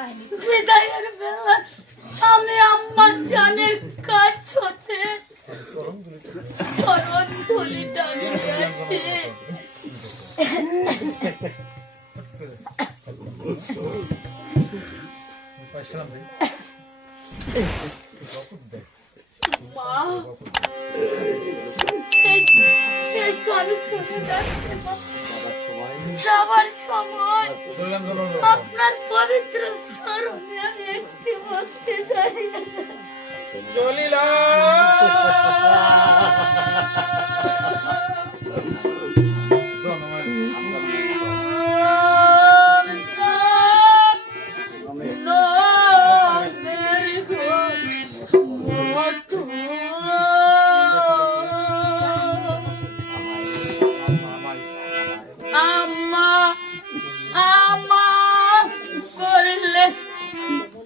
পাইনি বিদায়ের বেলা। আমি আমার জানের কাছ হতে চরণ ধুলি টানি আছে যাওয়ার সময় আপনার পরে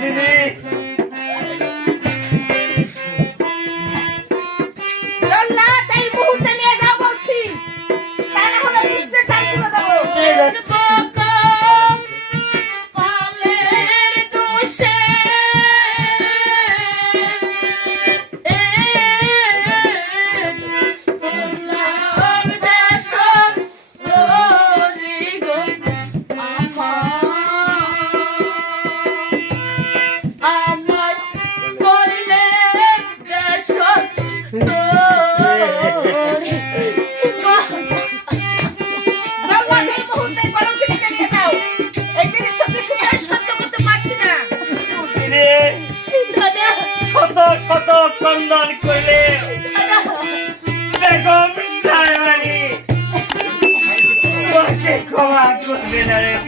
kendini দান করলে বেগম সাহেবানি তোমাকে ক্ষমা করবে না রে।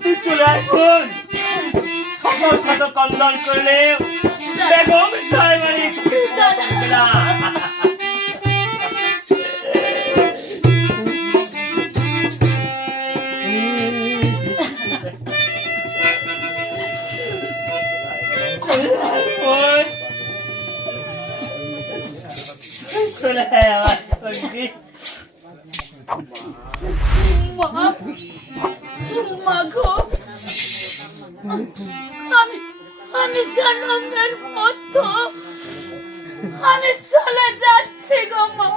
তুই চলে আসুন করলে বেগম সাহেবানি চলে আসুন আমি আমি জন্মের মতো। আমি চলে যাচ্ছি গো মা।